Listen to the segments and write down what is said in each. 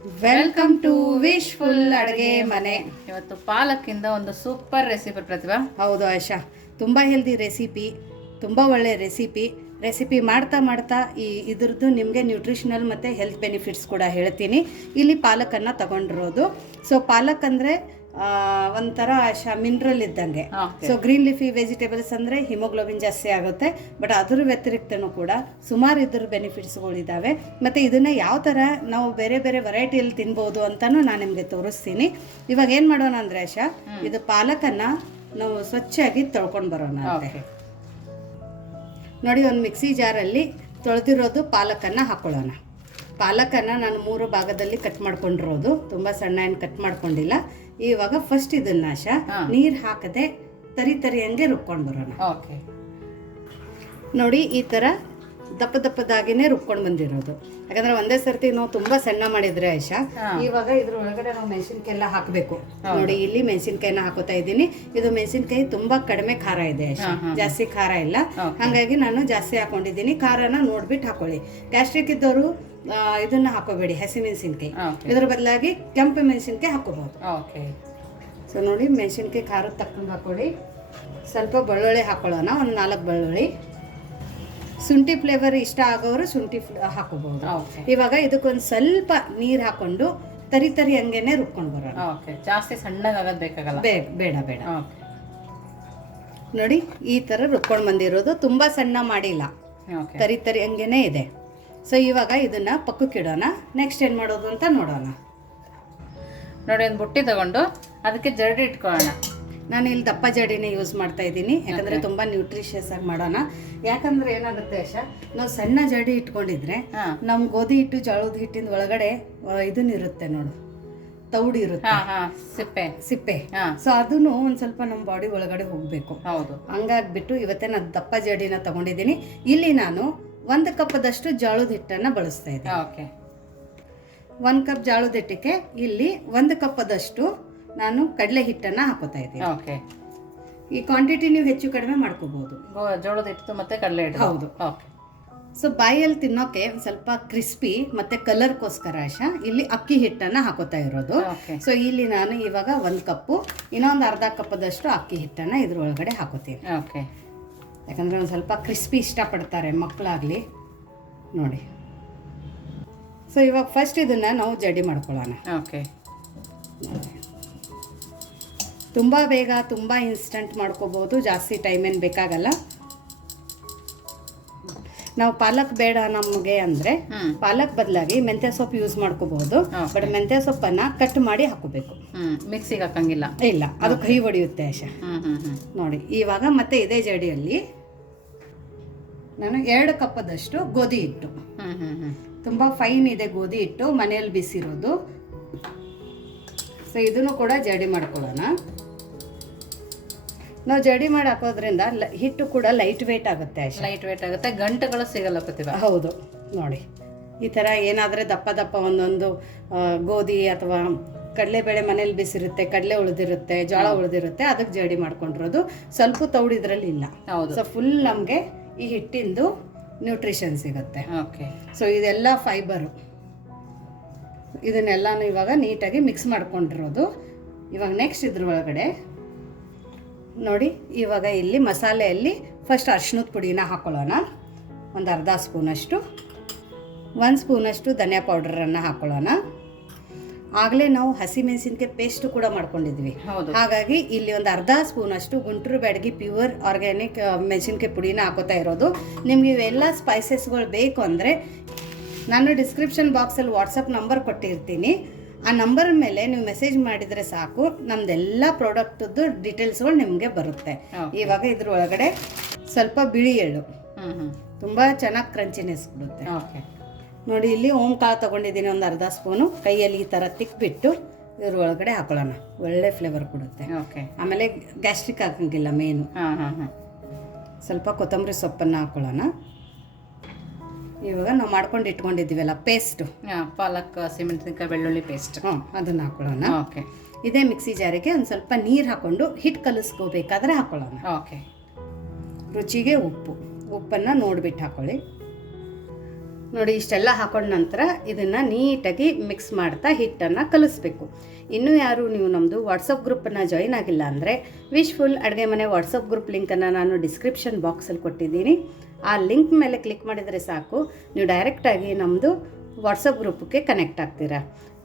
Welcome to wish full ಅಡುಗೆ ಮನೆ. ಇವತ್ತು ಪಾಲಕ್ಕಿಂದ ಒಂದು ಸೂಪರ್ ರೆಸಿಪಿ ಪ್ರತಿಭಾ. ಹೌದು ಆಯಶಾ. ತುಂಬ ಹೆಲ್ದಿ ರೆಸಿಪಿ ತುಂಬ ಒಳ್ಳೆ ರೆಸಿಪಿ ರೆಸಿಪಿ ಮಾಡ್ತಾ ಮಾಡ್ತಾ ಈ ಇದ್ರದ್ದು ನಿಮಗೆ ನ್ಯೂಟ್ರಿಷನಲ್ ಮತ್ತು ಹೆಲ್ತ್ ಬೆನಿಫಿಟ್ಸ್ ಕೂಡ ಹೇಳ್ತೀನಿ. ಇಲ್ಲಿ ಪಾಲಕನ್ನು ತಗೊಂಡಿರೋದು. ಸೊ ಪಾಲಕ್ ಅಂದರೆ ಒಂಥರ ಮಿನರಲ್ ಇದ್ದಂಗೆ. ಸೊ ಗ್ರೀನ್ ಲಿಫಿ ವೆಜಿಟೇಬಲ್ಸ್ ಅಂದರೆ ಹಿಮೋಗ್ಲೋಬಿನ್ ಜಾಸ್ತಿ ಆಗುತ್ತೆ. ಬಟ್ ಅದ್ರ ವ್ಯತಿರಿಕ್ತನೂ ಕೂಡ ಸುಮಾರು ಇದ್ರ ಬೆನಿಫಿಟ್ಸ್ಗಳಿದ್ದಾವೆ ಮತ್ತು ಇದನ್ನು ಯಾವ ಥರ ನಾವು ಬೇರೆ ಬೇರೆ ವೆರೈಟಿಯಲ್ಲಿ ತಿನ್ಬೋದು ಅಂತಲೂ ನಾನು ನಿಮಗೆ ತೋರಿಸ್ತೀನಿ. ಇವಾಗ ಏನು ಮಾಡೋಣ ಅಂದರೆ ಆಶಾ ಇದು ಪಾಲಕನ್ನು ನಾವು ಸ್ವಚ್ಛಾಗಿ ತೊಳ್ಕೊಂಡು ಬರೋಣ ಅಂತೆ. ನೋಡಿ ಒಂದು ಮಿಕ್ಸಿ ಜಾರಲ್ಲಿ ತೊಳೆದಿರೋದು ಪಾಲಕನ್ನು ಹಾಕೊಳ್ಳೋಣ. ಪಾಲಕನ್ನು ನಾನು ಮೂರು ಭಾಗದಲ್ಲಿ ಕಟ್ ಮಾಡ್ಕೊಂಡಿರೋದು. ತುಂಬ ಸಣ್ಣ ಏನು ಕಟ್ ಮಾಡ್ಕೊಂಡಿಲ್ಲ. ಇವಾಗ ಫಸ್ಟ್ ಇದನ್ನ ನಾಶ. ನೀರು ಹಾಕದೆ ತರಿ ತರಿ ಹಂಗೆ ರುಬ್ಕೊಂಡು ಬರೋಣ. ಓಕೆ ನೋಡಿ ಈ ಥರ ದಪ್ಪ ದಪ್ಪದಾಗಿನೇ ರುಬ್ಕೊಂಡು ಬಂದಿರೋದು. ಯಾಕಂದ್ರೆ ಒಂದೇ ಸರ್ತಿ ನಾವು ತುಂಬಾ ಸಣ್ಣ ಮಾಡಿದ್ರೆ ಐಶಾ. ಇವಾಗ ಇದ್ರ ಒಳಗಡೆ ನಾವು ಮೆಣಸಿನ್ಕಾಯಿ ಹಾಕಬೇಕು. ನೋಡಿ ಇಲ್ಲಿ ಮೆಣಸಿನ್ಕಾಯಿನ ಹಾಕೋತಾ ಇದ್ದೀನಿ. ಇದು ಮೆಣಸಿನ್ಕಾಯಿ ತುಂಬಾ ಕಡಿಮೆ ಖಾರ ಇದೆ ಐಶಾ ಜಾಸ್ತಿ ಖಾರ ಇಲ್ಲ. ಹಂಗಾಗಿ ನಾನು ಜಾಸ್ತಿ ಹಾಕೊಂಡಿದ್ದೀನಿ. ಖಾರನ ನೋಡ್ಬಿಟ್ಟು ಹಾಕೊಳ್ಳಿ. ಗ್ಯಾಸ್ಟ್ರಿಕ್ ಇದ್ದವರು ಇದನ್ನ ಹಾಕೋಬೇಡಿ ಹಸಿ ಮೆಣಸಿನ್ಕಾಯಿ ಇದ್ರ ಬದಲಾಗಿ ಕೆಂಪು ಮೆಣಸಿನ್ಕಾಯಿ ಹಾಕೋಬಹುದು. ಸೊ ನೋಡಿ ಮೆಣಸಿನ್ಕಾಯಿ ಖಾರದ ತಕ್ಕೊಂಡು ಹಾಕೊಳ್ಳಿ. ಸ್ವಲ್ಪ ಬೆಳ್ಳುಳ್ಳಿ ಹಾಕೊಳ್ಳೋಣ. ಒಂದು ನಾಲ್ಕು ಬೆಳ್ಳುಳ್ಳಿ. ಶುಂಠಿ ಫ್ಲೇವರ್ ಇಷ್ಟ ಆಗೋರು ಶುಂಠಿ ಹಾಕೋಬಹುದು. ಇವಾಗ ಇದಕ್ಕೊಂದು ಸ್ವಲ್ಪ ನೀರು ಹಾಕೊಂಡು ತರಿ ತರಿ ಹಂಗೇನೆ ರುಬ್ಕೊಂಡು ಬರೋಣ. ಓಕೆ ಜಾಸ್ತಿ ಸಣ್ಣದಾಗ ಬೇಕಾಗಲ್ಲ? ಬೇಡ ಬೇಡ. ನೋಡಿ ಈ ಥರ ರುಬ್ಕೊಂಡು ಬಂದಿರೋದು. ತುಂಬ ಸಣ್ಣ ಮಾಡಿಲ್ಲ. ತರಿ ತರಿ ಹಂಗೇನೆ ಇದೆ. ಸೊ ಇವಾಗ ಇದನ್ನ ಪಕ್ಕಕ್ಕಿಡೋಣ ನೆಕ್ಸ್ಟ್ ಏನು ಮಾಡೋದು ಅಂತ ನೋಡೋಣ. ನೋಡಿ ಒಂದು ಬುಟ್ಟಿ ತಗೊಂಡು ಅದಕ್ಕೆ ಜರಡಿ ಇಟ್ಕೊಳ್ಳೋಣ. ನಾನು ಇಲ್ಲಿ ದಪ್ಪ ಜಡಿನೇ ಯೂಸ್ ಮಾಡ್ತಾ ಇದ್ದೀನಿ. ಯಾಕಂದ್ರೆ ತುಂಬಾ ನ್ಯೂಟ್ರಿಷಿಯಸ್ ಆಗಿ ಮಾಡೋಣ. ಯಾಕಂದ್ರೆ ಏನಾಗುತ್ತೆ ಯಶ ನಾವು ಸಣ್ಣ ಜಡಿ ಇಟ್ಕೊಂಡಿದ್ರೆ ನಮ್ ಗೋಧಿ ಹಿಟ್ಟು ಜಾಳದ ಹಿಟ್ಟಿನ ಒಳಗಡೆ ಇದನ್ನಿರುತ್ತೆ ನೋಡು. ತೌಡಿ ಇರುತ್ತೆ. ಸಿಪ್ಪೆ. ಸಿಪ್ಪೆ. ಸೊ ಅದನ್ನು ಒಂದ್ ಸ್ವಲ್ಪ ನಮ್ಮ ಬಾಡಿ ಒಳಗಡೆ ಹೋಗ್ಬೇಕು. ಹೌದು. ಹಂಗಾಗ್ಬಿಟ್ಟು ಇವತ್ತೇ ನಾನು ದಪ್ಪ ಜಡಿನ ತಗೊಂಡಿದ್ದೀನಿ. ಇಲ್ಲಿ ನಾನು ಒಂದು ಕಪ್ಪದಷ್ಟು ಜಾಳದ ಹಿಟ್ಟನ್ನ ಬಳಸ್ತಾ ಇದ್ದೀನಿ. ಓಕೆ ಒಂದು ಕಪ್ ಜಾಳದ ಹಿಟ್ಟಿಗೆ ಇಲ್ಲಿ ಒಂದು ಕಪ್ಪದಷ್ಟು ನಾನು ಕಡಲೆ ಹಿಟ್ಟನ್ನು ಹಾಕೋತಾ ಇದ್ದೀನಿ. ಓಕೆ ಈ ಕ್ವಾಂಟಿಟಿ ನೀವು ಹೆಚ್ಚು ಕಡಿಮೆ ಮಾಡ್ಕೋಬಹುದು ಜೋಳದ ಹಿಟ್ಟು ಮತ್ತೆ ಕಡಲೆ ಹಿಟ್ಟು. ಹೌದು. ಓಕೆ ಸೊ ಬಾಯಲ್ಲಿ ತಿನ್ನೋಕೆ ಒಂದು ಸ್ವಲ್ಪ ಕ್ರಿಸ್ಪಿ ಮತ್ತೆ ಕಲರ್ಗೋಸ್ಕರ ಆಶಾ ಇಲ್ಲಿ ಅಕ್ಕಿ ಹಿಟ್ಟನ್ನ ಹಾಕೋತಾ ಇರೋದು. ಓಕೆ ಸೊ ಇಲ್ಲಿ ನಾನು ಇವಾಗ ಒಂದು ಕಪ್ಪು ಇನ್ನೊಂದು ಅರ್ಧ ಕಪ್ಪದಷ್ಟು ಅಕ್ಕಿ ಹಿಟ್ಟನ್ನ ಇದ್ರೊಳಗಡೆ ಹಾಕೋತೀನಿ. ಓಕೆ ಯಾಕಂದ್ರೆ ಒಂದು ಸ್ವಲ್ಪ ಕ್ರಿಸ್ಪಿ ಇಷ್ಟಪಡ್ತಾರೆ ಮಕ್ಕಳಾಗಲಿ ನೋಡಿ. ಸೊ ಇವಾಗ ಫಸ್ಟ್ ಇದನ್ನ ನಾವು ಜಡಿ ಮಾಡ್ಕೊಳ್ಳೋಣ. ಓಕೆ ತುಂಬ ಬೇಗ ತುಂಬ ಇನ್ಸ್ಟಂಟ್ ಮಾಡ್ಕೋಬೋದು. ಜಾಸ್ತಿ ಟೈಮ್ ಏನು ಬೇಕಾಗಲ್ಲ. ನಾವು ಪಾಲಕ್ ಬೇಡ ನಮಗೆ ಅಂದರೆ ಪಾಲಕ್ ಬದಲಾಗಿ ಮೆಂತ್ಯ ಸೊಪ್ಪು ಯೂಸ್ ಮಾಡ್ಕೋಬಹುದು ಬಟ್ ಮೆಂತ್ಯ ಸೊಪ್ಪನ್ನ ಕಟ್ ಮಾಡಿ ಹಾಕೋಬೇಕು ಮಿಕ್ಸಿಗೆ ಹಾಕಂಗಿಲ್ಲ. ಇಲ್ಲ. ಅದು ಕೈ ಹೊಡೆಯುತ್ತೆ ಅಶ ನೋಡಿ ಇವಾಗ ಮತ್ತೆ ಇದೇ ಜಡಿಯಲ್ಲಿ ನಾನು ಎರಡು ಕಪ್ಪದಷ್ಟು ಗೋಧಿ ಹಿಟ್ಟು. ತುಂಬ ಫೈನ್ ಇದೆ ಗೋಧಿ ಹಿಟ್ಟು ಮನೆಯಲ್ಲಿ ಬಿಸಿರೋದು. ಸೊ ಇದನ್ನು ಕೂಡ ಜಡಿ ಮಾಡ್ಕೊಳ್ಳೋಣ. ನಾವು ಜಡಿ ಮಾಡಿ ಹಾಕೋದ್ರಿಂದ ಲ- ಹಿಟ್ಟು ಕೂಡ ಲೈಟ್ ವೇಟ್ ಆಗುತ್ತೆ ಲೈಟ್ ವೇಟ್ ಆಗುತ್ತೆ ಗಂಟುಗಳು ಸಿಗಲ್ಲ ಪ್ರತಿಭಾ. ಹೌದು ನೋಡಿ. ಈ ಥರ ಏನಾದರೆ ದಪ್ಪ ದಪ್ಪ ಒಂದೊಂದು ಗೋಧಿ ಅಥವಾ ಕಡಲೆಬೇಳೆ ಮನೇಲಿ ಬಿಸಿರುತ್ತೆ ಕಡಲೆ ಉಳಿದಿರುತ್ತೆ ಜೋಳ ಉಳಿದಿರುತ್ತೆ ಅದಕ್ಕೆ ಜಡಿ ಮಾಡ್ಕೊಂಡಿರೋದು. ಸ್ವಲ್ಪ ತೌಡಿದ್ರಲ್ಲಿ ಇಲ್ಲ. ಹೌದು. ಸೊ ಫುಲ್ ನಮಗೆ ಈ ಹಿಟ್ಟಿಂದು ನ್ಯೂಟ್ರಿಷನ್ ಸಿಗುತ್ತೆ. ಓಕೆ. ಸೊ ಇದೆಲ್ಲ ಫೈಬರು ಇದನ್ನೆಲ್ಲನೂ ಇವಾಗ ನೀಟಾಗಿ ಮಿಕ್ಸ್ ಮಾಡ್ಕೊಂಡಿರೋದು. ಇವಾಗ ನೆಕ್ಸ್ಟ್ ಇದ್ರ ಒಳಗಡೆ ನೋಡಿ ಇವಾಗ ಇಲ್ಲಿ ಮಸಾಲೆಯಲ್ಲಿ ಫಸ್ಟ್ ಅರ್ಶಿನದ ಪುಡಿನ ಹಾಕೊಳ್ಳೋಣ. ಒಂದು ಅರ್ಧ ಸ್ಪೂನಷ್ಟು. ಒಂದು ಸ್ಪೂನಷ್ಟು ಧನಿಯಾ ಪೌಡರನ್ನು ಹಾಕೊಳ್ಳೋಣ. ಆಗಲೇ ನಾವು ಹಸಿಮೆಣಸಿನ್ಕಾಯಿ ಪೇಸ್ಟ್ ಕೂಡ ಮಾಡ್ಕೊಂಡಿದ್ವಿ. ಹೌದು. ಹಾಗಾಗಿ ಇಲ್ಲಿ ಒಂದು ಅರ್ಧ ಸ್ಪೂನಷ್ಟು ಗುಂಟೂರು ಬ್ಯಾಡಗಿ ಪ್ಯೂರ್ ಆರ್ಗ್ಯಾನಿಕ್ ಮೆಣಸಿನ್ಕಾಯಿ ಪುಡಿನ ಹಾಕೋತಾ ಇರೋದು. ನಿಮಗೆ ಇವೆಲ್ಲ ಸ್ಪೈಸಸ್ಗಳು ಬೇಕು ಅಂದರೆ ನಾನು ಡಿಸ್ಕ್ರಿಪ್ಷನ್ ಬಾಕ್ಸಲ್ಲಿ ವಾಟ್ಸಪ್ ನಂಬರ್ ಕೊಟ್ಟಿರ್ತೀನಿ. ಆ ನಂಬರ್ ಮೇಲೆ ನೀವು ಮೆಸೇಜ್ ಮಾಡಿದರೆ ಸಾಕು ನಮ್ದೆಲ್ಲ ಪ್ರಾಡಕ್ಟದ್ದು ಡೀಟೇಲ್ಸ್ಗಳು ನಿಮಗೆ ಬರುತ್ತೆ. ಇವಾಗ ಇದ್ರ ಒಳಗಡೆ ಸ್ವಲ್ಪ ಬಿಳಿ ಎಳ್ಳು. ತುಂಬ ಚೆನ್ನಾಗಿ ಕ್ರಂಚಿನೆಸ್ ಕೊಡುತ್ತೆ ಓಕೆ ನೋಡಿ ಇಲ್ಲಿ ಓಂ ಕಾಳು ತೊಗೊಂಡಿದ್ದೀನಿ ಒಂದು ಅರ್ಧ ಸ್ಪೂನು ಕೈಯಲ್ಲಿ ಈ ಥರ ತಿಕ್ಬಿಟ್ಟು ಇದ್ರ ಒಳಗಡೆ ಹಾಕೊಳ್ಳೋಣ. ಒಳ್ಳೆ ಫ್ಲೇವರ್ ಕೊಡುತ್ತೆ. ಓಕೆ ಆಮೇಲೆ ಗ್ಯಾಸ್ಟ್ರಿಕ್ ಹಾಕಂಗಿಲ್ಲ ಮೇನು ಸ್ವಲ್ಪ ಕೊತ್ತಂಬರಿ ಸೊಪ್ಪನ್ನು ಹಾಕೊಳ್ಳೋಣ. ಇವಾಗ ನಾವು ಮಾಡ್ಕೊಂಡು ಇಟ್ಕೊಂಡಿದ್ದೀವಲ್ಲ ಪೇಸ್ಟು ಹಾ ಪಾಲಕ್ ಸಿಮೆಣಸಿನಕಾಯಿ ಬೆಳ್ಳುಳ್ಳಿ ಪೇಸ್ಟ್ ಅದನ್ನ ಅದನ್ನು ಹಾಕೊಳ್ಳೋಣ. ಓಕೆ ಇದೇ ಮಿಕ್ಸಿ ಜಾರಿಗೆ ಒಂದು ಸ್ವಲ್ಪ ನೀರು ಹಾಕ್ಕೊಂಡು ಹಿಟ್ಟು ಕಲಿಸ್ಕೋಬೇಕಾದ್ರೆ ಹಾಕೊಳ್ಳೋಣ. ಓಕೆ ರುಚಿಗೆ ಉಪ್ಪು. ಉಪ್ಪನ್ನು ನೋಡಿಬಿಟ್ಟು ಹಾಕೊಳ್ಳಿ. ನೋಡಿ ಇಷ್ಟೆಲ್ಲ ಹಾಕೊಂಡ ನಂತರ ಇದನ್ನು ನೀಟಾಗಿ ಮಿಕ್ಸ್ ಮಾಡ್ತಾ ಹಿಟ್ಟನ್ನು ಕಲಿಸ್ಬೇಕು. ಇನ್ನೂ ಯಾರು ನೀವು ನಮ್ಮದು ವಾಟ್ಸಪ್ ಗ್ರೂಪನ್ನು ಜಾಯಿನ್ ಆಗಿಲ್ಲ ಅಂದರೆ ವಿಶ್ಫುಲ್ ಅಡುಗೆ ಮನೆ ವಾಟ್ಸಪ್ ಗ್ರೂಪ್ ಲಿಂಕನ್ನು ನಾನು ಡಿಸ್ಕ್ರಿಪ್ಷನ್ ಬಾಕ್ಸಲ್ಲಿ ಕೊಟ್ಟಿದ್ದೀನಿ. ಆ ಲಿಂಕ್ ಮೇಲೆ ಕ್ಲಿಕ್ ಮಾಡಿದರೆ ಸಾಕು. ನೀವು ಡೈರೆಕ್ಟಾಗಿ ನಮ್ಮದು ವಾಟ್ಸಪ್ ಗ್ರೂಪ್ಗೆ ಕನೆಕ್ಟ್ ಆಗ್ತೀರಾ.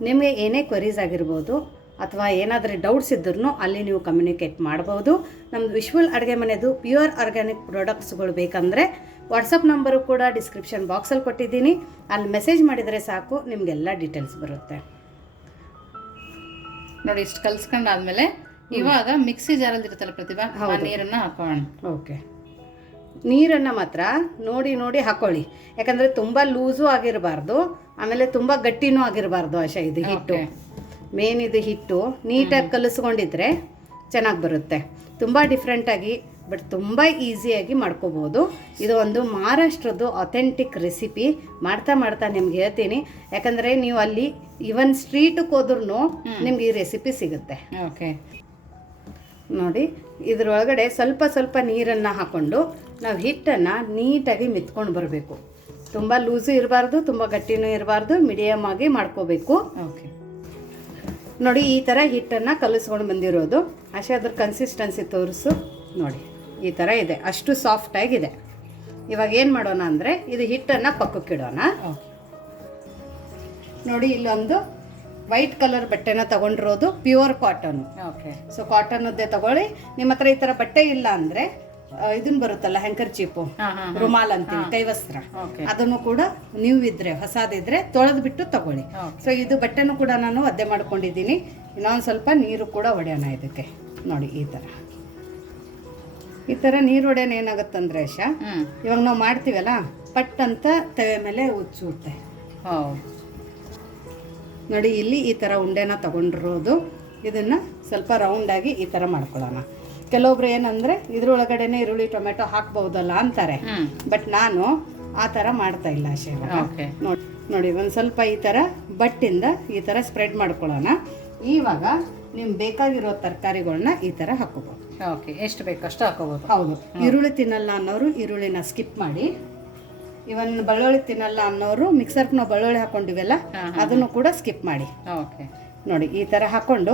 ನಿಮಗೆ ಏನೇ ಕ್ವರೀಸ್ ಆಗಿರ್ಬೋದು ಅಥವಾ ಏನಾದರೂ ಡೌಟ್ಸ್ ಇದ್ರೂ ಅಲ್ಲಿ ನೀವು ಕಮ್ಯುನಿಕೇಟ್ ಮಾಡ್ಬೋದು. ನಮ್ಮದು ವಿಶ್ವಲ್ ಅಡುಗೆ ಮನೆದು ಪ್ಯೂರ್ ಆರ್ಗ್ಯಾನಿಕ್ ಪ್ರಾಡಕ್ಟ್ಸ್ಗಳು ಬೇಕಂದರೆ ವಾಟ್ಸಪ್ ನಂಬರು ಕೂಡ ಡಿಸ್ಕ್ರಿಪ್ಷನ್ ಬಾಕ್ಸಲ್ಲಿ ಕೊಟ್ಟಿದ್ದೀನಿ. ಅಲ್ಲಿ ಮೆಸೇಜ್ ಮಾಡಿದರೆ ಸಾಕು ನಿಮಗೆಲ್ಲ ಡೀಟೇಲ್ಸ್ ಬರುತ್ತೆ. ನೋಡಿ ಇಷ್ಟು ಕಲ್ಸ್ಕೊಂಡಾದ್ಮೇಲೆ ಇವಾಗ ಮಿಕ್ಸಿ ಜಾರಲ್ಲಿ ಇರುತ್ತಲ್ಲ ಪ್ರತಿಭಾ ನೀರನ್ನ ಹಾಕೋಣ. ಓಕೆ ನೀರನ್ನು ಮಾತ್ರ ನೋಡಿ ನೋಡಿ ಹಾಕೊಳ್ಳಿ. ಯಾಕಂದರೆ ತುಂಬ ಲೂಸು ಆಗಿರಬಾರ್ದು. ಆಮೇಲೆ ತುಂಬ ಗಟ್ಟಿನೂ ಆಗಿರಬಾರ್ದು ಆಶಾ ಇದು ಹಿಟ್ಟು. ಮೇನ್ ಇದು ಹಿಟ್ಟು. ನೀಟಾಗಿ ಕಲಿಸ್ಕೊಂಡಿದ್ರೆ ಚೆನ್ನಾಗಿ ಬರುತ್ತೆ. ತುಂಬ ಡಿಫ್ರೆಂಟಾಗಿ ಬಟ್ ತುಂಬ ಈಸಿಯಾಗಿ ಮಾಡ್ಕೋಬೋದು. ಇದು ಒಂದು ಮಹಾರಾಷ್ಟ್ರದ್ದು ಅಥೆಂಟಿಕ್ ರೆಸಿಪಿ ಮಾಡ್ತಾ ಮಾಡ್ತಾ ನಿಮ್ಗೆ ಹೇಳ್ತೀನಿ. ಯಾಕಂದರೆ ನೀವು ಅಲ್ಲಿ ಇವನ್ ಸ್ಟ್ರೀಟಿಗೆ ಹೋದ್ರೂ ನಿಮ್ಗೆ ಈ ರೆಸಿಪಿ ಸಿಗುತ್ತೆ. ಓಕೆ ನೋಡಿ ಇದರೊಳಗಡೆ ಸ್ವಲ್ಪ ಸ್ವಲ್ಪ ನೀರನ್ನು ಹಾಕ್ಕೊಂಡು ನಾವು ಹಿಟ್ಟನ್ನು ನೀಟಾಗಿ ಮಿತ್ಕೊಂಡು ಬರಬೇಕು. ತುಂಬ ಲೂಸು ಇರಬಾರ್ದು ತುಂಬ ಗಟ್ಟಿನೂ ಇರಬಾರ್ದು ಮೀಡಿಯಮ್ ಆಗಿ ಮಾಡ್ಕೋಬೇಕು. ಓಕೆ ನೋಡಿ ಈ ಥರ ಹಿಟ್ಟನ್ನು ಕಲಿಸ್ಕೊಂಡು ಬಂದಿರೋದು. ಅಷ್ಟೇ ಅದ್ರ ಕನ್ಸಿಸ್ಟೆನ್ಸಿ ತೋರಿಸು. ನೋಡಿ ಈ ಥರ ಇದೆ. ಅಷ್ಟು ಸಾಫ್ಟಾಗಿದೆ ಇವಾಗ ಏನು ಮಾಡೋಣ ಅಂದರೆ ಇದು ಹಿಟ್ಟನ್ನು ಪಕ್ಕಕ್ಕಿಡೋಣ. ನೋಡಿ ಇಲ್ಲೊಂದು ವೈಟ್ ಕಲರ್ ಬಟ್ಟೆನ ತಗೊಂಡಿರೋದು ಪ್ಯೂರ್ ಕಾಟನ್. ಓಕೆ. ಸೊ ಕಾಟನ್ದೇ ತಗೊಳ್ಳಿ. ನಿಮ್ಮ ಹತ್ರ ಈ ಥರ ಬಟ್ಟೆ ಇಲ್ಲ ಅಂದರೆ ಇದನ್ ಬರುತ್ತಲ್ಲ ಹ್ಯಾಂಕರ್ ಚೀಪು ರುಮಾಲ್ ಅಂತೀವಿ ಕೈವಸ್ತ್ರ. ಅದನ್ನು ಕೂಡ ನೀವು ಇದ್ರೆ ಹೊಸದಿದ್ರೆ ತೊಳೆದು ಬಿಟ್ಟು ತಗೊಳ್ಳಿ. ಸೊ ಇದು ಬಟ್ಟೆನೂ ಕೂಡ ನಾನು ಒದ್ದೆ ಮಾಡ್ಕೊಂಡಿದ್ದೀನಿ. ಇನ್ನೊಂದು ಸ್ವಲ್ಪ ನೀರು ಕೂಡ ಒಡೆಯೋಣ ಇದಕ್ಕೆ. ನೋಡಿ ಈ ಥರ ಈ ಥರ ನೀರು ಹೊಡೆಯೋಣ ಏನಾಗುತ್ತಂದ್ರೆ ಯಶಾ ಇವಾಗ ನಾವು ಮಾಡ್ತೀವಲ್ಲ ಪಟ್ ಅಂತ ತವೆ ಮೇಲೆ ಉಚ್ಚುತ್ತೆ ಹೌದು. ನೋಡಿ ಇಲ್ಲಿ ಈ ಥರ ಉಂಡೆನ ತಗೊಂಡಿರೋದು. ಇದನ್ನು ಸ್ವಲ್ಪ ರೌಂಡಾಗಿ ಈ ಥರ ಮಾಡ್ಕೊಳ್ಳೋಣ. ಕೆಲವೊಬ್ರು ಏನಂದರೆ ಇದ್ರೊಳಗಡೆನೆ ಈರುಳ್ಳಿ ಟೊಮೆಟೊ ಹಾಕ್ಬೋದಲ್ಲ ಅಂತಾರೆ. ಬಟ್ ನಾನು ಆ ಥರ ಮಾಡ್ತಾ ಇಲ್ಲ ಶೇವ. ಓಕೆ ನೋಡಿ ನೋಡಿ ಒಂದು ಸ್ವಲ್ಪ ಈ ಥರ ಬಟ್ಟಿಂದ ಈ ಥರ ಸ್ಪ್ರೆಡ್ ಮಾಡ್ಕೊಳ್ಳೋಣ. ಇವಾಗ ನಿಮ್ಗೆ ಬೇಕಾಗಿರೋ ತರಕಾರಿಗಳನ್ನ ಈ ಥರ ಹಾಕೋಬೋದು ಓಕೆ ಎಷ್ಟು ಬೇಕು ಅಷ್ಟು ಹಾಕೋಬೋದು ಹೌದು. ಈರುಳ್ಳಿ ತಿನ್ನಲ್ಲ ಅನ್ನೋರು ಈರುಳ್ಳಿನ ಸ್ಕಿಪ್ ಮಾಡಿ. ಇವನ್ ಬೆಳ್ಳುಳ್ಳಿ ತಿನ್ನಲ್ಲ ಅನ್ನೋರು ಮಿಕ್ಸರ್ ನಾವು ಬೆಳ್ಳುಳ್ಳಿ ಹಾಕೊಂಡಿವಲ್ಲ ಅದನ್ನು ಕೂಡ ಸ್ಕಿಪ್ ಮಾಡಿ. ಓಕೆ. ನೋಡಿ ಈ ಥರ ಹಾಕೊಂಡು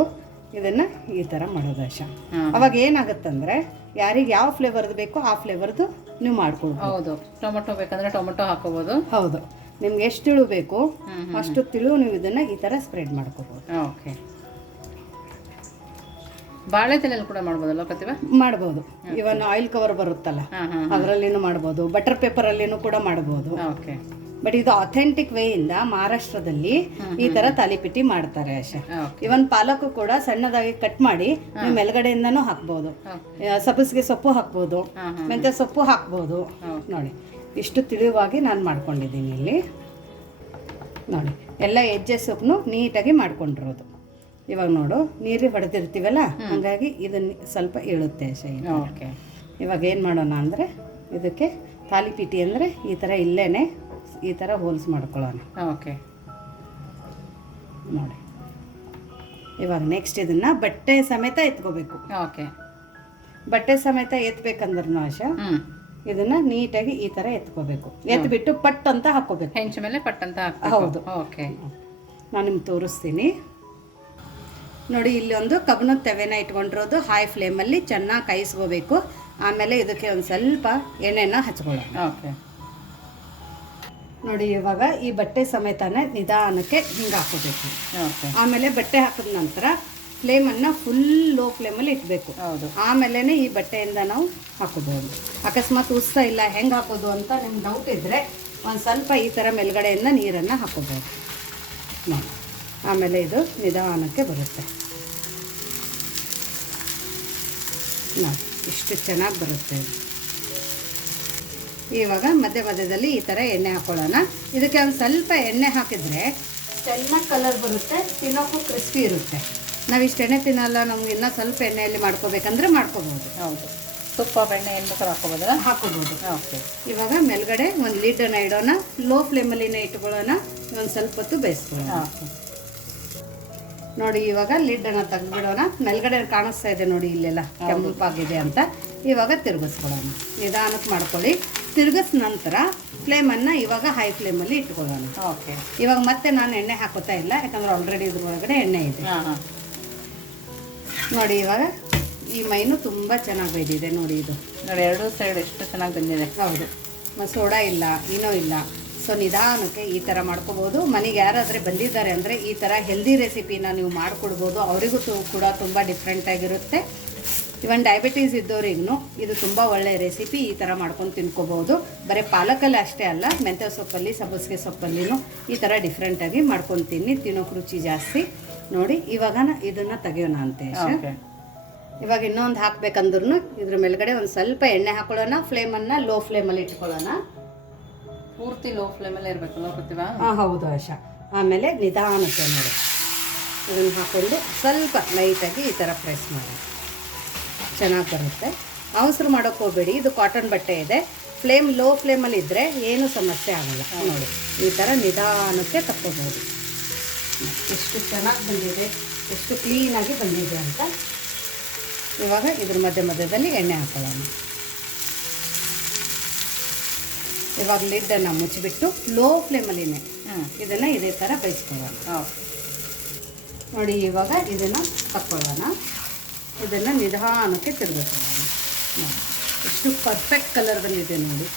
ಇದನ್ನು ಈ ಥರ ಮಾಡೋದು ಹಾಂ ಅವಾಗ ಏನಾಗುತ್ತಂದ್ರೆ ಯಾರಿಗೆ ಯಾವ ಫ್ಲೇವರ್ದು ಬೇಕೋ ಆ ಫ್ಲೇವರ್ದು ನೀವು ಮಾಡ್ಕೊಳ್ಬೋದು. ಹೌದು ಟೊಮೊಟೊ ಬೇಕಂದ್ರೆ ಟೊಮೆಟೊ ಹಾಕೋಬಹುದು ಹೌದು ನಿಮ್ಗೆ ಎಷ್ಟು ತಿಳು ಬೇಕು ಅಷ್ಟು ತಿಳು ನೀವು ಇದನ್ನು ಈ ಥರ ಸ್ಪ್ರೆಡ್ ಮಾಡ್ಕೋಬೋದು ಓಕೆ. ಬಾಳೆ ತಲೆಯಲ್ಲಿ ಕೂಡ ಮಾಡ್ಬೋದಲ್ಲ ಮಾಡ್ಬೋದು. ಇವನ್ ಆಯಿಲ್ ಕವರ್ ಬರುತ್ತಲ್ಲ ಅದರಲ್ಲಿನೂ ಮಾಡ್ಬೋದು. ಬಟರ್ ಪೇಪರಲ್ಲಿನೂ ಕೂಡ ಮಾಡ್ಬೋದು. ಓಕೆ ಬಟ್ ಇದು ಅಥೆಂಟಿಕ್ ಇಂದ ಮಹಾರಾಷ್ಟ್ರದಲ್ಲಿ ಈ ತರ ತಾಲಿಪಿಟ್ಟಿ ಮಾಡ್ತಾರೆ ಅಷ್ಟೇ ಇವನ್ ಪಾಲಕ್ ಕೂಡ ಸಣ್ಣದಾಗಿ ಕಟ್ ಮಾಡಿ ನೀವು ಮೇಲ್ಗಡೆಯಿಂದನೂ ಹಾಕ್ಬೋದು. ಸಬ್ಬಸಿಗೆ ಸೊಪ್ಪು ಹಾಕ್ಬೋದು. ಮೆಂತ್ಯ ಸೊಪ್ಪು ಹಾಕ್ಬೋದು. ನೋಡಿ ಇಷ್ಟು ತಿಳಿವಾಗಿ ನಾನು ಮಾಡ್ಕೊಂಡಿದ್ದೀನಿ ಇಲ್ಲಿ. ನೋಡಿ ಎಲ್ಲ ಎಜ್ಜೆ ಸೊಪ್ಪನ್ನು ನೀಟಾಗಿ ಮಾಡ್ಕೊಂಡಿರೋದು. ಇವಾಗ ನೋಡು ನೀರು ಹೊಡೆದಿರ್ತೀವಲ್ಲ? ಹಾಗಾಗಿ ಇದನ್ನ ಸ್ವಲ್ಪ ಇಳುತ್ತೆ ಶೈ ಓಕೆ. ಇವಾಗ ಏನು ಮಾಡೋಣ ಅಂದರೆ ಇದಕ್ಕೆ ತಾಲಿಪೀಟಿ ಅಂದರೆ ಈ ಥರ ಇಲ್ಲೇ ಈ ಥರ ಹೋಲ್ಸ್ ಮಾಡ್ಕೊಳ್ಳೋಣ. ಓಕೆ. ನೋಡಿ. ಇವಾಗ ನೆಕ್ಸ್ಟ್ ಇದನ್ನು ಬಟ್ಟೆ ಸಮೇತ ಎತ್ಕೋಬೇಕು. ಓಕೆ. ಬಟ್ಟೆ ಸಮೇತ ಎತ್ಬೇಕಂದ್ರೂ ಆಶಾ ಇದನ್ನ ನೀಟಾಗಿ ಈ ಥರ ಎತ್ಕೋಬೇಕು. ಎತ್ಬಿಟ್ಟು ಪಟ್ ಅಂತ ಹಾಕೋಬೇಕು ಹೆಂಚ ಮೇಲೆ ಪಟ್ ಅಂತ ಹೌದು. ಓಕೆ. ನಾನು ನಿಮ್ಗೆ ತೋರಿಸ್ತೀನಿ. ನೋಡಿ ಇಲ್ಲಿ ಒಂದು ಕಬ್ಬಣದ ತವೆನ ಇಟ್ಕೊಂಡಿರೋದು ಹೈ ಫ್ಲೇಮಲ್ಲಿ ಚೆನ್ನಾಗಿ ಕಾಯಿಸ್ಕೋಬೇಕು. ಆಮೇಲೆ ಇದಕ್ಕೆ ಒಂದು ಸ್ವಲ್ಪ ಎಣ್ಣೆನ ಹಚ್ಕೊಳ್ಳೋಣ. ಓಕೆ. ನೋಡಿ ಇವಾಗ ಈ ಬಟ್ಟೆ ಸಮೇತನೇ ನಿಧಾನಕ್ಕೆ ಹಿಂಗೆ ಹಾಕೋಬೇಕು ಓಕೆ. ಆಮೇಲೆ ಬಟ್ಟೆ ಹಾಕಿದ ನಂತರ ಫ್ಲೇಮನ್ನು ಫುಲ್ ಲೋ ಫ್ಲೇಮಲ್ಲಿ ಇಟ್ಬೇಕು. ಹೌದು. ಆಮೇಲೆ ಈ ಬಟ್ಟೆಯಿಂದ ನಾವು ಹಾಕೋಬೋದು ಅಕಸ್ಮಾತ್ ಉಸ್ತಾ ಇಲ್ಲ ಹೆಂಗೆ ಹಾಕೋದು ಅಂತ ನಿಮ್ಗೆ ಡೌಟ್ ಇದ್ದರೆ ಒಂದು ಸ್ವಲ್ಪ ಈ ಥರ ಮೇಲ್ಗಡೆಯಿಂದ ನೀರನ್ನು ಹಾಕೋಬಹುದು. ನೋಡಿ. ಆಮೇಲೆ ಇದು ನಿಧಾನಕ್ಕೆ ಬರುತ್ತೆ. ನೋಡಿ ಇಷ್ಟು ಚೆನ್ನಾಗಿ ಬರುತ್ತೆ ಇವಾಗ ಮಧ್ಯ ಮಧ್ಯದಲ್ಲಿ ಈ ಥರ ಎಣ್ಣೆ ಹಾಕೊಳ್ಳೋಣ. ಇದಕ್ಕೆ ಒಂದು ಸ್ವಲ್ಪ ಎಣ್ಣೆ ಹಾಕಿದರೆ ಚೆನ್ನಾಗಿ ಕಲರ್ ಬರುತ್ತೆ ತಿನ್ನೋಕ್ಕೂ ಕ್ರಿಸ್ಪಿ ಇರುತ್ತೆ. ನಾವು ಇಷ್ಟು ಎಣ್ಣೆ ತಿನ್ನಲ್ಲ ನಮ್ಗೆ ಇನ್ನೂ ಸ್ವಲ್ಪ ಎಣ್ಣೆಯಲ್ಲಿ ಮಾಡ್ಕೋಬೇಕಂದ್ರೆ ಮಾಡ್ಕೋಬೋದು. ಹೌದು. ತುಪ್ಪ ಬೆಣ್ಣೆ ಏನು ಥರ ಹಾಕೋಬೋದಲ್ಲ ಹಾಕೋಬೋದು ಓಕೆ. ಇವಾಗ ಮೇಲ್ಗಡೆ ಒಂದು ಲೀಡನ್ನು ಇಡೋಣ. ಲೋ ಫ್ಲೇಮಲ್ಲಿನೇ ಇಟ್ಕೊಳ್ಳೋಣ. ಒಂದು ಸ್ವಲ್ಪ ಹೊತ್ತು ಬೇಯಿಸ್ಕೊಳ್ಳೋಣ. ಓಕೆ. ನೋಡಿ ಇವಾಗ ಲಿಡ್ಡನ್ನು ತೆಗ್ದ್ಬಿಡೋಣ. ಮೇಲ್ಗಡೆ ಕಾಣಿಸ್ತಾ ಇದೆ ನೋಡಿ ಇಲ್ಲೆಲ್ಲ ಕೆಂಪಾಗಿದೆ ಅಂತ. ಇವಾಗ ತಿರುಗಿಸ್ಕೊಳ್ಳೋಣ ನಿಧಾನಕ್ಕೆ ಮಾಡ್ಕೊಳ್ಳಿ. ತಿರುಗಿಸ್ ನಂತರ ಫ್ಲೇಮನ್ನು ಇವಾಗ ಹೈ ಫ್ಲೇಮಲ್ಲಿ ಇಟ್ಕೊಳ್ಳೋಣ. ಓಕೆ ಇವಾಗ ಮತ್ತೆ ನಾನು ಎಣ್ಣೆ ಹಾಕೋತಾ ಇಲ್ಲ ಯಾಕಂದ್ರೆ ಆಲ್ರೆಡಿ ಇದ್ರ ಒಳಗಡೆ ಎಣ್ಣೆ ಇದೆ. ನೋಡಿ ಇವಾಗ ಈ ಮೈನು ತುಂಬ ಚೆನ್ನಾಗಿ ಬೈದಿದೆ ನೋಡಿ ಇದು. ನೋಡಿ ಎರಡೂ ಸೈಡ್ ಎಷ್ಟು ಚೆನ್ನಾಗಿ ಬಂದಿದೆ. ಹೌದು. ಸೋಡಾ ಇಲ್ಲ ಏನೋ ಇಲ್ಲ. ಸೊ ನಿಧಾನಕ್ಕೆ ಈ ಥರ ಮಾಡ್ಕೋಬೋದು. ಮನೆಗೆ ಯಾರಾದರೆ ಬಂದಿದ್ದಾರೆ ಅಂದರೆ ಈ ಥರ ಹೆಲ್ದಿ ರೆಸಿಪಿನ ನೀವು ಮಾಡಿಕೊಡ್ಬೋದು. ಅವರಿಗೂ ಕೂಡ ತುಂಬ ಡಿಫ್ರೆಂಟಾಗಿರುತ್ತೆ ಇವನ್ ಡಯಾಬಿಟೀಸ್ ಇದ್ದವ್ರಿಗೂ ಇದು ತುಂಬ ಒಳ್ಳೆಯ ರೆಸಿಪಿ ಈ ಥರ ಮಾಡ್ಕೊಂಡು ತಿನ್ಕೋಬೋದು. ಬರೀ ಪಾಲಕಲ್ಲಿ ಅಷ್ಟೇ ಅಲ್ಲ ಮೆಂತ್ಯ ಸೊಪ್ಪಲ್ಲಿ ಸಬ್ಬಸಿಗೆ ಸೊಪ್ಪಲ್ಲಿನೂ ಈ ಥರ ಡಿಫ್ರೆಂಟಾಗಿ ಮಾಡ್ಕೊಂಡು ತಿನ್ನಿ. ತಿನ್ನೋಕೆ ರುಚಿ ಜಾಸ್ತಿ. ನೋಡಿ ಇವಾಗ ಇದನ್ನು ತೆಗೆಯೋಣ ಅಂತೆ ಇವಾಗ ಇನ್ನೊಂದು ಹಾಕ್ಬೇಕಂದ್ರೂ ಇದ್ರ ಮೇಲ್ಗಡೆ ಒಂದು ಸ್ವಲ್ಪ ಎಣ್ಣೆ ಹಾಕೊಳ್ಳೋಣ ಫ್ಲೇಮನ್ನು ಲೋ ಫ್ಲೇಮಲ್ಲಿ ಇಟ್ಕೊಳ್ಳೋಣ. ಪೂರ್ತಿ ಲೋ ಫ್ಲೇಮಲ್ಲೇ ಇರಬೇಕಲ್ಲ ಗೊತ್ತಿವಾ ಹಾಂ ಹೌದು ಆಶಾ. ಆಮೇಲೆ ನಿಧಾನಕ್ಕೆ ನೋಡಿ. ಇದನ್ನು ಹಾಕ್ಕೊಂಡು ಸ್ವಲ್ಪ ಲೈಟಾಗಿ ಈ ಥರ ಪ್ರೆಸ್ ಮಾಡಿ. ಚೆನ್ನಾಗಿ ಬರುತ್ತೆ. ಅವಸರು ಮಾಡೋಕ್ಕೆ ಹೋಗಬೇಡಿ. ಇದು ಕಾಟನ್ ಬಟ್ಟೆ ಇದೆ. ಫ್ಲೇಮ್ ಲೋ ಫ್ಲೇಮಲ್ಲಿ ಇದ್ದರೆ ಏನೂ ಸಮಸ್ಯೆ ಆಗಲ್ಲ. ನೋಡಿ, ಈ ಥರ ನಿಧಾನಕ್ಕೆ ತಕ್ಕೋಬೋದು. ಎಷ್ಟು ಚೆನ್ನಾಗಿ ಬಂದಿದೆ. ಎಷ್ಟು ಕ್ಲೀನಾಗಿ ಬಂದಿದೆ ಅಂತ. ಇವಾಗ ಇದ್ರ ಮಧ್ಯ ಮಧ್ಯದಲ್ಲಿ ಎಣ್ಣೆ ಹಾಕೊಳ್ಳೋಣ. ಇವಾಗ ಲಿಡ್ಡನ್ನು ಮುಚ್ಚಿಬಿಟ್ಟು ಲೋ ಫ್ಲೇಮಲ್ಲಿನೇ ಇದನ್ನು ಇದೇ ಥರ ಬೇಯಿಸ್ಕೊಳ್ಳೋಣ ನೋಡಿ ಇವಾಗ ಇದನ್ನು ತಕ್ಕೊಳ್ಳೋಣ ಇದನ್ನು ನಿಧಾನಕ್ಕೆ ತಿರುಗಿಸ್ಕೊಳ್ಳೋಣ ಎಷ್ಟು ಪರ್ಫೆಕ್ಟ್ ಕಲರ್ ಬಂದಿದೆ ನೋಡಿ.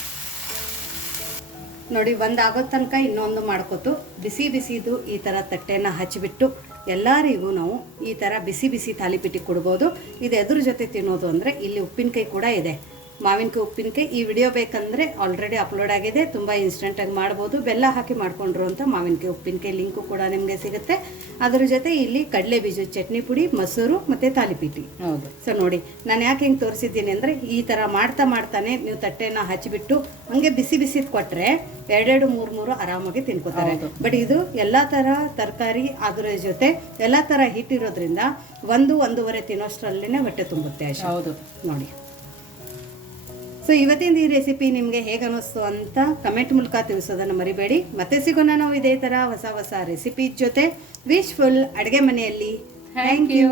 ನೋಡಿ ಒಂದಾಗೋ ತನಕ ಇನ್ನೊಂದು ಮಾಡ್ಕೊತು. ಬಿಸಿ ಬಿಸಿದು ಈ ಥರ ತಟ್ಟೆನ ಹಚ್ಚಿಬಿಟ್ಟು ಎಲ್ಲರಿಗೂ ನಾವು ಈ ಥರ ಬಿಸಿ ಬಿಸಿ ತಾಲಿಪಿಟ್ಟಿ ಕೊಡ್ಬೋದು. ಇದು ಎದ್ರ ಜೊತೆ ತಿನ್ನೋದು ಅಂದರೆ ಇಲ್ಲಿ ಉಪ್ಪಿನಕಾಯಿ ಕೂಡ ಇದೆ. ಮಾವಿನಕಾಯಿ ಉಪ್ಪಿನಕಾಯಿ ಈ ವಿಡಿಯೋ ಬೇಕಂದರೆ ಆಲ್ರೆಡಿ ಅಪ್ಲೋಡ್ ಆಗಿದೆ ತುಂಬ ಇನ್ಸ್ಟೆಂಟಾಗಿ ಮಾಡ್ಬೋದು. ಬೆಲ್ಲ ಹಾಕಿ ಮಾಡ್ಕೊಂಡ್ರು ಅಂತ ಮಾವಿನಕಾಯಿ ಉಪ್ಪಿನಕಾಯಿ ಲಿಂಕು ಕೂಡ ನಿಮಗೆ ಸಿಗುತ್ತೆ. ಅದ್ರ ಜೊತೆ ಇಲ್ಲಿ ಕಡಲೆ ಬೀಜ ಚಟ್ನಿ ಪುಡಿ ಮೊಸರು ಮತ್ತು ತಾಲಿಪೀಟಿ. ಹೌದು. ಸೊ ನೋಡಿ ನಾನು ಯಾಕೆ ಹಿಂಗೆ ತೋರಿಸಿದ್ದೀನಿ ಅಂದರೆ ಈ ಥರ ಮಾಡ್ತಾ ಮಾಡ್ತಾನೆ ನೀವು ತಟ್ಟೆನ ಹಚ್ಚಿಬಿಟ್ಟು ಹಂಗೆ ಬಿಸಿ ಬಿಸಿ ಕೊಟ್ಟರೆ ಎರಡೆರಡು ಮೂರು ಮೂರು ಆರಾಮಾಗಿ ತಿನ್ಕೋತಾರೆ. ಬಟ್ ಇದು ಎಲ್ಲ ಥರ ತರಕಾರಿ ಅದರ ಜೊತೆ ಎಲ್ಲ ಥರ ಹಿಟ್ಟಿರೋದ್ರಿಂದ ಒಂದು ಒಂದೂವರೆ ತಿನ್ನೋಷ್ಟರಲ್ಲೇ ಹೊಟ್ಟೆ ತುಂಬುತ್ತೆ ಅಷ್ಟೇ ಹೌದು. ನೋಡಿ. ಸೊ ಇವತ್ತಿನ ಈ ರೆಸಿಪಿ ನಿಮಗೆ ಹೇಗೆ ಅನ್ನಿಸ್ತು ಅಂತ ಕಮೆಂಟ್ ಮೂಲಕ ತಿಳಿಸೋದನ್ನು ಮರಿಬೇಡಿ. ಮತ್ತೆ ಸಿಗೋಣ ನಾವು ಇದೇ ಥರ ಹೊಸ ಹೊಸ ರೆಸಿಪಿ ಜೊತೆ. ವಿಶ್ಫುಲ್ ಅಡುಗೆ ಮನೆಯಲ್ಲಿ. Thank you